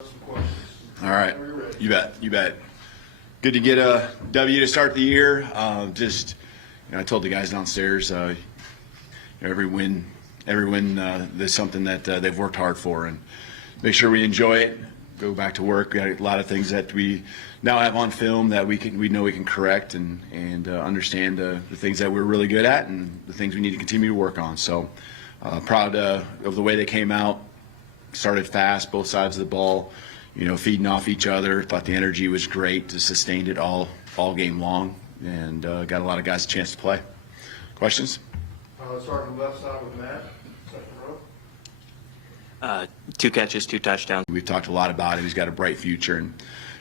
All right, you bet, you bet. Good to get a W to start the year. I told the guys downstairs, every win is something that they've worked hard for, and make sure we enjoy it. Go back to work. We got a lot of things that we now have on film that we know we can correct and understand the things that we're really good at and the things we need to continue to work on. So proud of the way they came out. Started fast, both sides of the ball, feeding off each other. Thought the energy was great. Just sustained it all game long, and got a lot of guys a chance to play. Questions? Let's start on the left side with Matt, second row. 2 catches, 2 touchdowns. We've talked a lot about him. He's got a bright future, and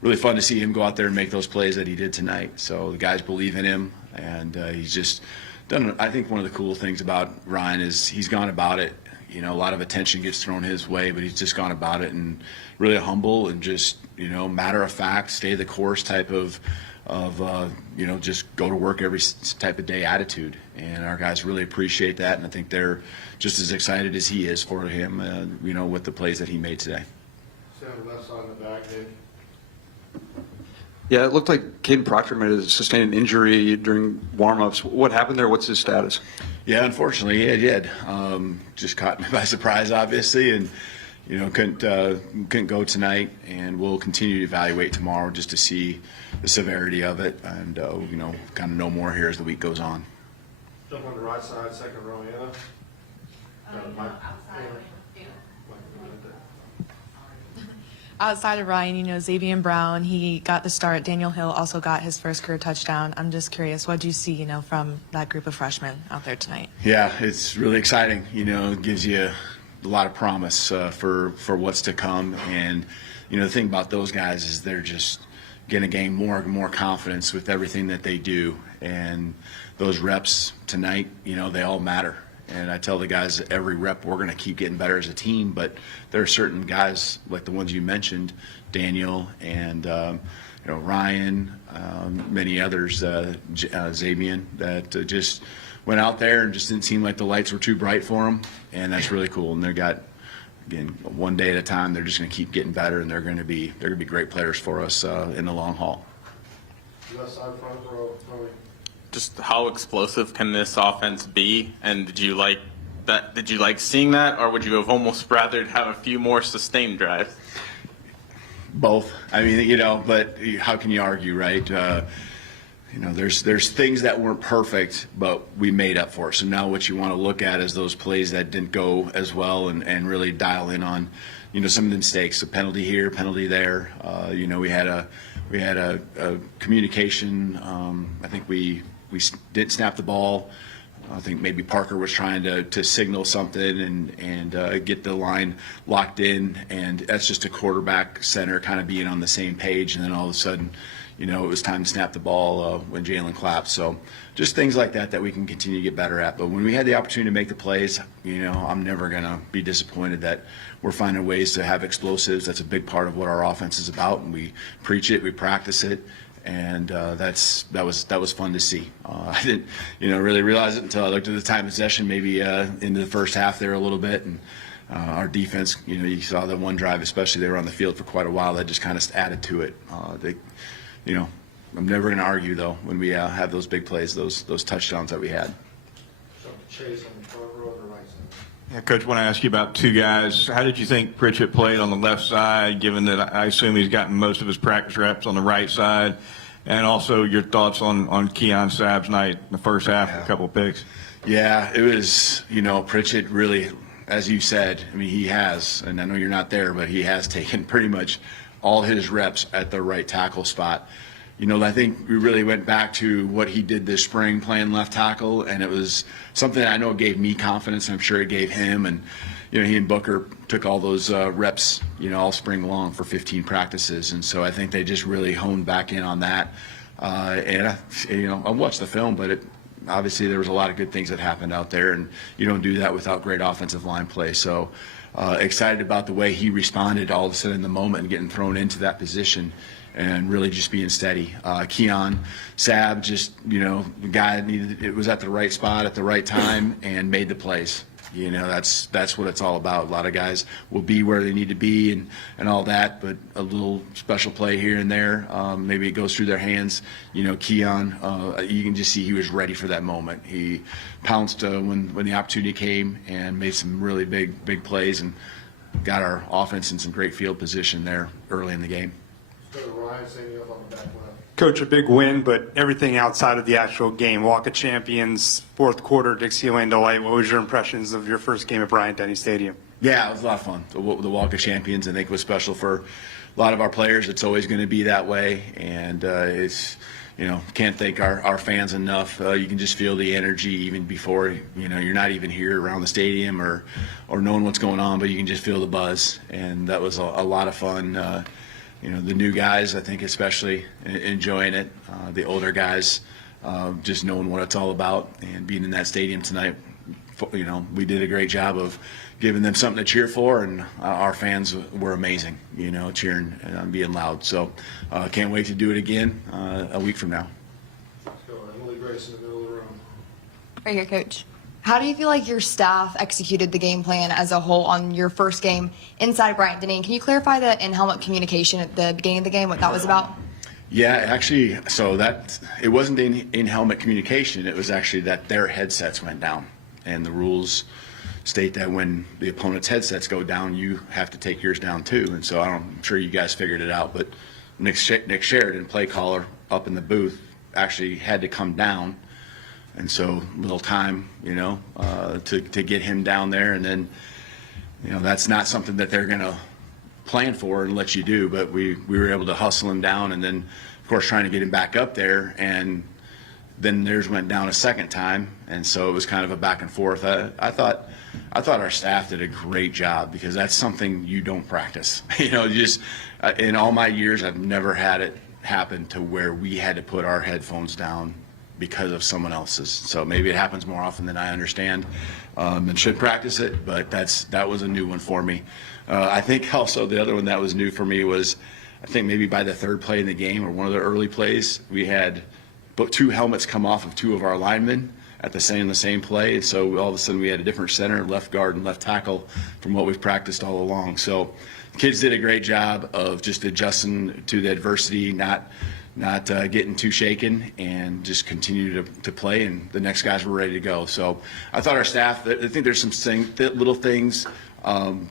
really fun to see him go out there and make those plays that he did tonight. So the guys believe in him, and he's just done. I think one of the cool things about Ryan is he's gone about it. A lot of attention gets thrown his way, but he's just gone about it and really humble and just, matter of fact, stay the course type of just go to work every type of day attitude. And our guys really appreciate that, and I think they're just as excited as he is for him, with the plays that he made today. Stay on the left side in the back, Dave. Yeah, it looked like Caden Proctor may have sustained an injury during warm-ups. What happened there? What's his status? Yeah, unfortunately, he did. Just caught me by surprise, obviously, and couldn't go tonight. And we'll continue to evaluate tomorrow just to see the severity of it, and kind of know more here as the week goes on. Jump on the right side, second row, Anna. Outside of Ryan, Xavier Brown, he got the start. Daniel Hill also got his first career touchdown. I'm just curious, what do you see, from that group of freshmen out there tonight? Yeah, it's really exciting. It gives you a lot of promise for what's to come. And, the thing about those guys is they're just going to gain more and more confidence with everything that they do. And those reps tonight, they all matter. And I tell the guys every rep we're going to keep getting better as a team, but there are certain guys like the ones you mentioned, Daniel and Ryan, many others, Xavier, that just went out there and just didn't seem like the lights were too bright for them, and that's really cool. And they got, again, one day at a time. They're just going to keep getting better, and they're going to be great players for us in the long haul. Left side front row, Chloe. Just how explosive can this offense be? And did you like that? Did you like seeing that, or would you have almost rather have a few more sustained drives? Both. I mean, but how can you argue, right? There's things that weren't perfect, but we made up for it. So now what you want to look at is those plays that didn't go as well, and really dial in on, some of the mistakes. A penalty here, penalty there. We had a communication. I think we didn't snap the ball. I think maybe Parker was trying to signal something and get the line locked in, and that's just a quarterback center kind of being on the same page, and then all of a sudden, it was time to snap the ball when Jalen clapped. So just things like that we can continue to get better at. But when we had the opportunity to make the plays, I'm never going to be disappointed that we're finding ways to have explosives. That's a big part of what our offense is about, and we preach it, we practice it. And that was fun to see. I didn't, really realize it until I looked at the time of possession, maybe into the first half there a little bit, and our defense. You saw that one drive, especially they were on the field for quite a while. That just kind of added to it. I'm never going to argue though when we have those big plays, those touchdowns that we had. Jump to Chase on the front row, the right side. Yeah, Coach, I want to ask you about 2 guys. How did you think Pritchett played on the left side, given that I assume he's gotten most of his practice reps on the right side? And also your thoughts on Keon Sabb's night in the first half, a couple of picks. Yeah, it was, Pritchett really, as you said, I mean, he has, and I know you're not there, but he has taken pretty much all his reps at the right tackle spot. I think we really went back to what he did this spring playing left tackle, and it was something I know gave me confidence, and I'm sure it gave him. And, he and Booker took all those reps, all spring long for 15 practices. And so I think they just really honed back in on that. I watched the film, but obviously there was a lot of good things that happened out there, and you don't do that without great offensive line play. So excited about the way he responded all of a sudden in the moment and getting thrown into that position and really just being steady. Keon Sabb, just, the guy it was at the right spot at the right time and made the plays. You know, that's what it's all about. A lot of guys will be where they need to be and all that, but a little special play here and there, maybe it goes through their hands. You know, Keon, you can just see he was ready for that moment. He pounced when the opportunity came and made some really big plays and got our offense in some great field position there early in the game. Let's go to Ryan, standing up on the back left. Coach, a big win, but everything outside of the actual game. Walk of Champions, fourth quarter, Dixieland Delight. What was your impressions of your first game at Bryant-Denny Stadium? Yeah, it was a lot of fun. The Walk of Champions, I think, was special for a lot of our players. It's always going to be that way, and it's, you know, can't thank our fans enough. You can just feel the energy even before, you know, you're not even here around the stadium or knowing what's going on, but you can just feel the buzz, and that was a lot of fun. You know, the new guys, I think, especially enjoying it. The older guys, just knowing what it's all about and being in that stadium tonight. You know, we did a great job of giving them something to cheer for, and our fans were amazing, you know, cheering and being loud. So can't wait to do it again a week from now. Let's go, Emily Grace in the middle of the room. Right here, Coach. How do you feel like your staff executed the game plan as a whole on your first game inside Bryant-Denny? Can you clarify the in-helmet communication at the beginning of the game, what that was about? Yeah, actually, so that it wasn't in-helmet communication. It was actually that their headsets went down, and the rules state that when the opponent's headsets go down, you have to take yours down too. And so I'm sure you guys figured it out, but Nick Sheridan, play caller up in the booth, actually had to come down. And so little time, you know, to get him down there. And then, you know, that's not something that they're going to plan for and let you do. But we were able to hustle him down, and then, of course, trying to get him back up there. And then theirs went down a second time. And so it was kind of a back and forth. I thought our staff did a great job, because that's something you don't practice. You know, just in all my years, I've never had it happen to where we had to put our headphones down because of someone else's. So maybe it happens more often than I understand, and should practice it, but that was a new one for me. I think also the other one that was new for me was, I think maybe by the third play in the game or one of the early plays, we had two helmets come off of two of our linemen at the same play, and so all of a sudden we had a different center, left guard, and left tackle from what we've practiced all along. So the kids did a great job of just adjusting to the adversity, not getting too shaken, and just continue to play, and the next guys were ready to go. So I thought our staff, I think there's some little things.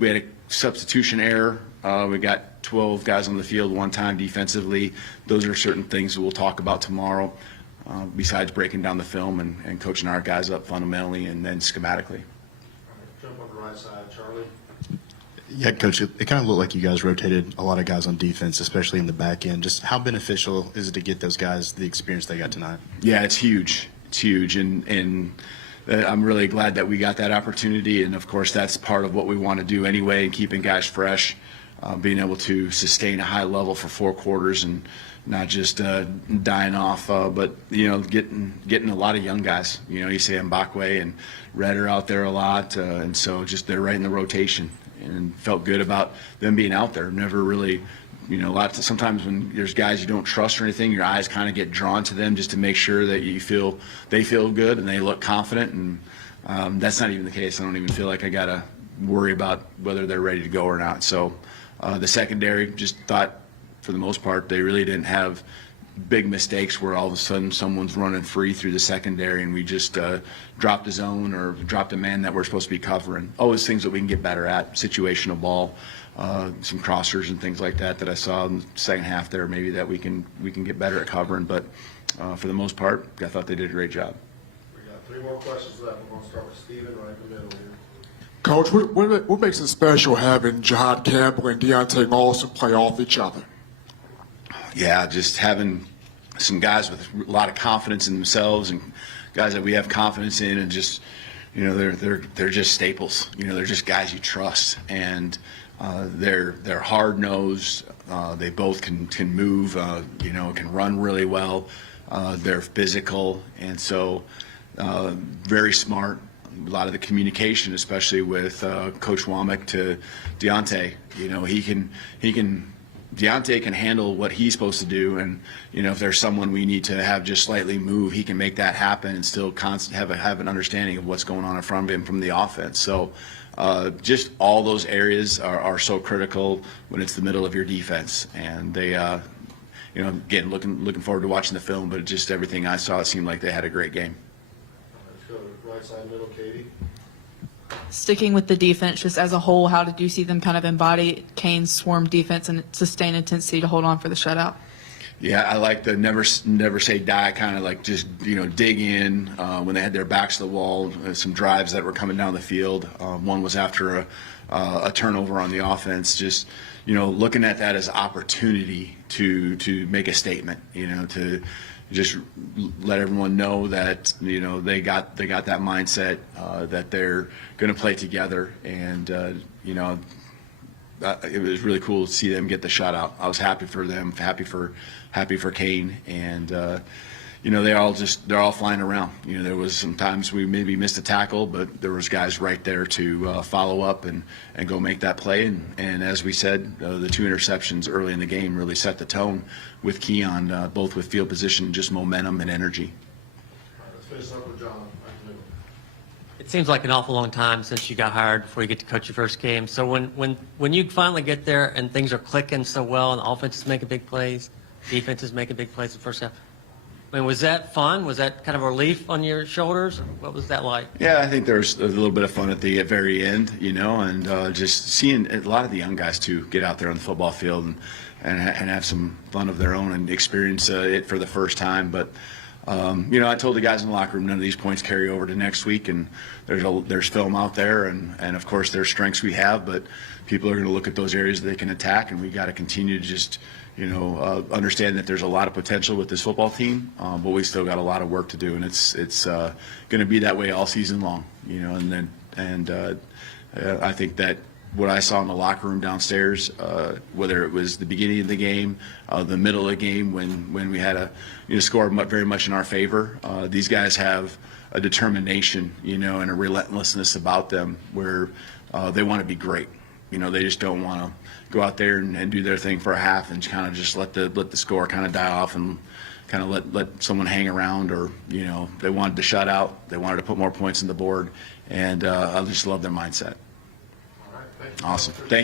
We had a substitution error. We got 12 guys on the field one time defensively. Those are certain things that we'll talk about tomorrow, besides breaking down the film and coaching our guys up fundamentally and then schematically. All right, jump on the right side, Charlie. Yeah, Coach, it kind of looked like you guys rotated a lot of guys on defense, especially in the back end. Just how beneficial is it to get those guys the experience they got tonight? Yeah, it's huge. It's huge, and I'm really glad that we got that opportunity. And of course, that's part of what we want to do anyway, and keeping guys fresh, being able to sustain a high level for 4 quarters and not just dying off, but you know, getting a lot of young guys. You know, you say Mbakwe and Red are out there a lot, and so just they're right in the rotation. And felt good about them being out there. Never really, you know, sometimes when there's guys you don't trust or anything, your eyes kind of get drawn to them just to make sure that they feel good and they look confident. And that's not even the case. I don't even feel like I got to worry about whether they're ready to go or not. So the secondary, just thought for the most part they really didn't have big mistakes where all of a sudden someone's running free through the secondary and we just dropped a zone or dropped a man that we're supposed to be covering. Always things that we can get better at, situational ball, some crossers and things like that I saw in the second half there maybe that we can get better at covering. But for the most part, I thought they did a great job. We got 3 more questions left. We're going to start with Steven right in the middle here. Coach, what makes it special having Jihad Campbell and Deontay Lawson play off each other? Yeah, just having some guys with a lot of confidence in themselves and guys that we have confidence in, and just, you know, they're just staples. You know, they're just guys you trust, and they're hard-nosed. They both can move. You know, can run really well. They're physical, and so very smart. A lot of the communication, especially with Coach Womack to Deontay. You know, he can Deontay can handle what he's supposed to do, and if there's someone we need to have just slightly move, he can make that happen and still have an understanding of what's going on in front of him from the offense. So just all those areas are so critical when it's the middle of your defense, and they again looking forward to watching the film, but just everything I saw, it seemed like they had a great game. Let's go to right side middle, Katie. Sticking with the defense, just as a whole, how did you see them kind of embody Kane's swarm defense and sustain intensity to hold on for the shutout? Yeah, I like the never say die, kind of like just dig in when they had their backs to the wall. Some drives that were coming down the field. One was after a turnover on the offense. Just looking at that as opportunity to make a statement. To just let everyone know that they got that mindset that they're going to play together, and it was really cool to see them get the shutout. I was happy for them, happy for Kane, and they're all flying around. There was some times we maybe missed a tackle, but there was guys right there to follow up and go make that play. And as we said, the 2 interceptions early in the game really set the tone with Keon, both with field position, just momentum and energy. All right, let's finish up with John. Back to middle. It seems like an awful long time since you got hired before you get to coach your first game. So when you finally get there and things are clicking so well and the offense is making big plays, defense is making big plays in the first half, I mean, was that fun? Was that kind of a relief on your shoulders? What was that like? Yeah, I think there's a little bit of fun at the very end, and just seeing a lot of the young guys too get out there on the football field and have some fun of their own and experience it for the first time. But I told the guys in the locker room none of these points carry over to next week, and there's film out there, and of course there's strengths we have, but people are going to look at those areas that they can attack, and we got to continue to just understand that there's a lot of potential with this football team, but we still got a lot of work to do, and it's going to be that way all season long, I think that what I saw in the locker room downstairs, whether it was the beginning of the game, the middle of the game when we had a score very much in our favor, these guys have a determination, and a relentlessness about them where they want to be great. They just don't want to go out there and do their thing for a half and kind of just let the score kind of die off and kind of let someone hang around, or they wanted to shut out, they wanted to put more points on the board, and I just love their mindset. All right, thank you. Awesome. Thank